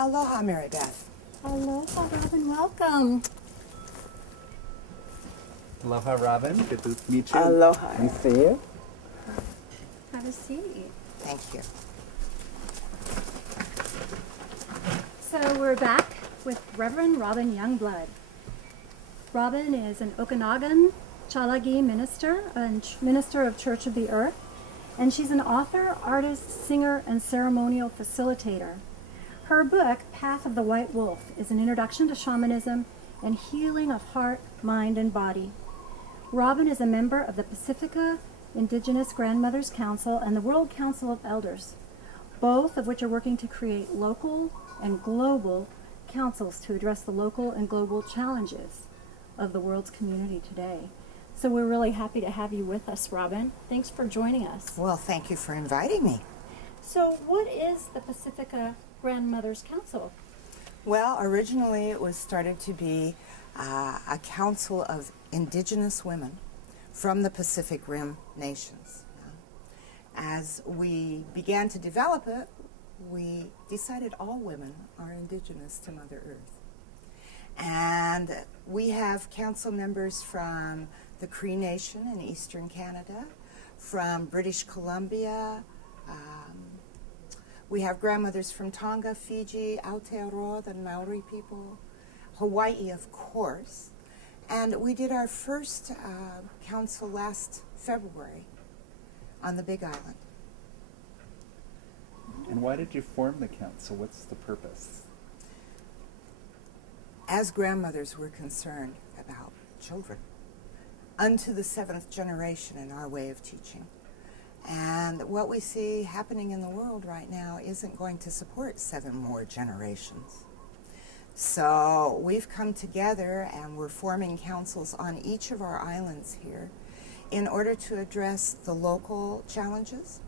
Aloha, Maribeth. Aloha, Robin. Welcome. Aloha, Robin. Good to meet you. Aloha. Nice to see you. Have a seat. Thank you. So we're back with Reverend Robin Youngblood. Robin is an Okanagan Chalagi minister and minister of Church of the Earth, and she's an author, artist, singer, and ceremonial facilitator. Her book, Path of the White Wolf, is an introduction to shamanism and healing of heart, mind, and body. Robin is a member of the Pacifica Indigenous Grandmothers Council and the World Council of Elders, both of which are working to create local and global councils to address the local and global challenges of the world's community today. So we're really happy to have you with us, Robin. Thanks for joining us. Well, thank you for inviting me. So what is the Pacifica Grandmothers Council? Well, originally it was started to be a council of indigenous women from the Pacific Rim nations. As we began to develop it, we decided all women are indigenous to Mother Earth. And we have council members from the Cree Nation in eastern Canada, from British Columbia. We have grandmothers from Tonga, Fiji, Aotearoa, the Maori people, Hawaii, of course. And we did our first council last February on the Big Island. And why did you form the council? What's the purpose? As grandmothers, we're concerned about children, unto the seventh generation in our way of teaching. And what we see happening in the world right now isn't going to support 7 more generations. So we've come together and we're forming councils on each of our islands here in order to address the local challenges,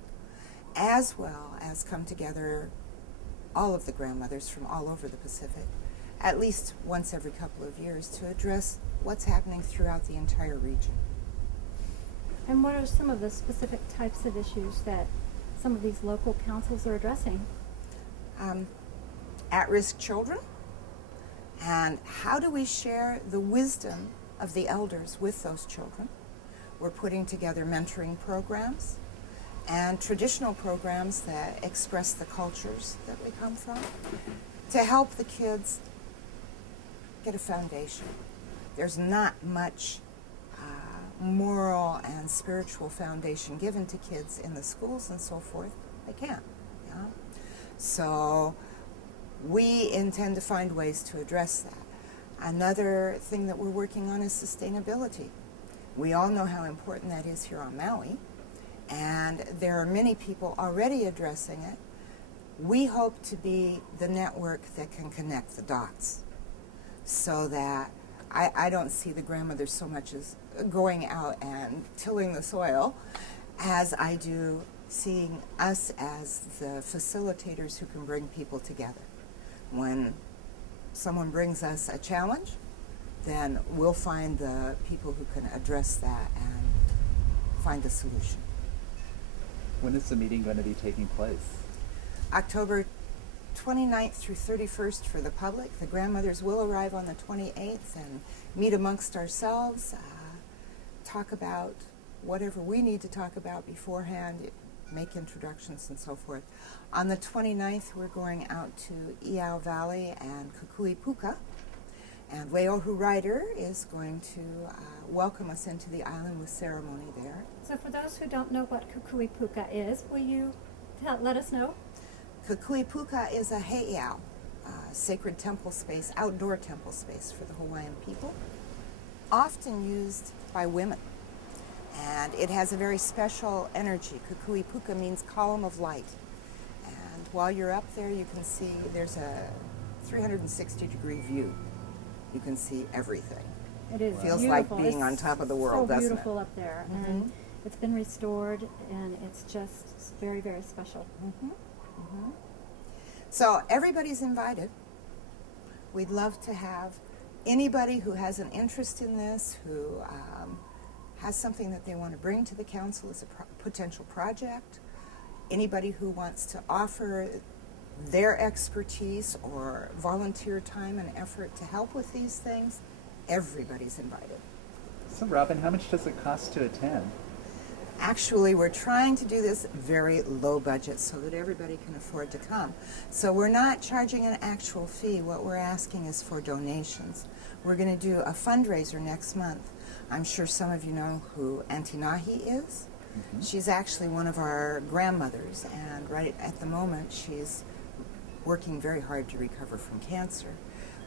as well as come together all of the grandmothers from all over the Pacific, at least once every couple of years, to address what's happening throughout the entire region. And what are some of the specific types of issues that some of these local councils are addressing? At-risk children, and how do we share the wisdom of the elders with those children? We're putting together mentoring programs and traditional programs that express the cultures that we come from to help the kids get a foundation. There's not much moral and spiritual foundation given to kids in the schools and so forth. They can't. Yeah? So we intend to find ways to address that. Another thing that we're working on is sustainability. We all know how important that is here on Maui, and there are many people already addressing it. We hope to be the network that can connect the dots so that I don't see the grandmothers so much as going out and tilling the soil as I do seeing us as the facilitators who can bring people together. When someone brings us a challenge, then we'll find the people who can address that and find a solution. When is the meeting going to be taking place? October 29th through 31st for the public. The grandmothers will arrive on the 28th and meet amongst ourselves, talk about whatever we need to talk about beforehand, make introductions and so forth. On the 29th, we're going out to Iao Valley and Kukui Puka, and Weohu Rider is going to welcome us into the island with ceremony there. So for those who don't know what Kukui Puka is, will you let us know? Kukui Puka is a heiau, sacred temple space, outdoor temple space for the Hawaiian people, often used by women. And it has a very special energy. Kukui Puka means column of light. And while you're up there, you can see there's a 360-degree view. You can see everything. It is Feels beautiful. like being on top of the world, so doesn't it? beautiful up there. Mhm. And it's been restored, and it's just very, very special. So everybody's invited. We'd love to have anybody who has an interest in this, who has something that they want to bring to the council as a potential project, anybody who wants to offer their expertise or volunteer time and effort to help with these things, everybody's invited. So Robin, how much does it cost to attend? Actually, we're trying to do this very low budget so that everybody can afford to come. So we're not charging an actual fee. What we're asking is for donations. We're going to do a fundraiser next month. I'm sure some of you know who Auntie Nahi is. Mm-hmm. She's actually one of our grandmothers, and right at the moment she's working very hard to recover from cancer.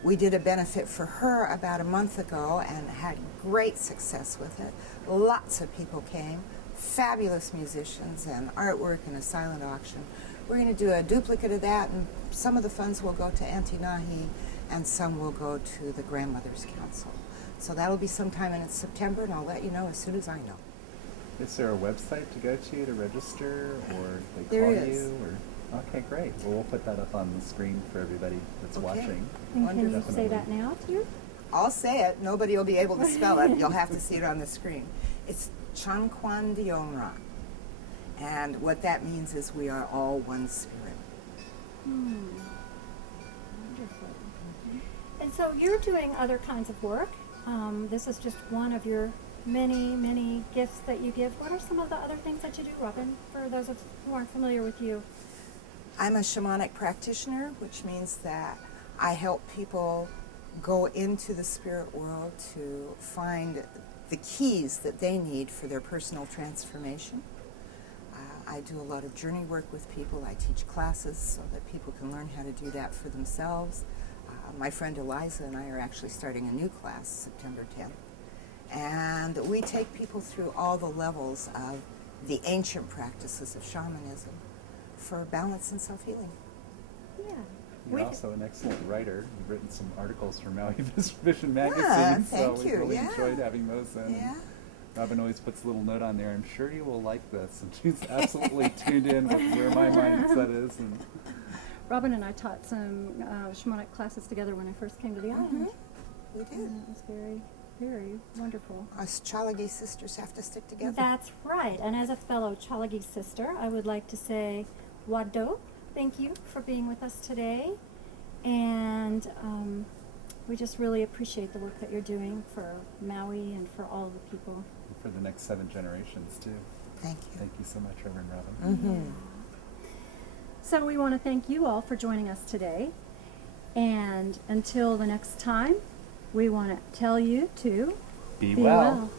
We did a benefit for her about a month ago and had great success with it. Lots of people came, fabulous musicians and artwork and a silent auction. We're going to do a duplicate of that, and some of the funds will go to Auntie Nahi and some will go to the Grandmothers Council. So that'll be sometime in September, and I'll let you know as soon as I know. Is there a website to go to register, or they There call is. you? Or okay, great. Well, we'll put that up on the screen for everybody that's Okay. watching. And can you Wonderful. say that now, too? I'll say it. Nobody will be able to spell it. You'll have to see it on the screen. It's Chankwan Dionra. And what that means is we are all one spirit. Wonderful. And so you're doing other kinds of work. This is just one of your many, many gifts that you give. What are some of the other things that you do, Robin, for those of who aren't familiar with you? I'm a shamanic practitioner, which means that I help people go into the spirit world to find the keys that they need for their personal transformation. I do a lot of journey work with people. I teach classes so that people can learn how to do that for themselves. My friend Eliza and I are actually starting a new class September 10th. And we take people through all the levels of the ancient practices of shamanism for balance and self-healing. Yeah. You're We- also an excellent writer. You've written some articles for Maui Vision magazine, thank so we you, really yeah. enjoyed having those in. Yeah. Robin always puts a little note on there. I'm sure you will like this, and she's absolutely tuned in with where my mindset is. And Robin and I taught some shamanic classes together when I first came to the island. We did. And it was very, very wonderful. Us Chalagi sisters have to stick together. That's right. And as a fellow Chalagi sister, I would like to say, Wado, thank you for being with us today. And we just really appreciate the work that you're doing for Maui and for all the people. for the next 7 generations, too. Thank you. Thank you so much, Reverend Robin. Mm-hmm. So we want to thank you all for joining us today. And until the next time, we want to tell you to Be be well. well.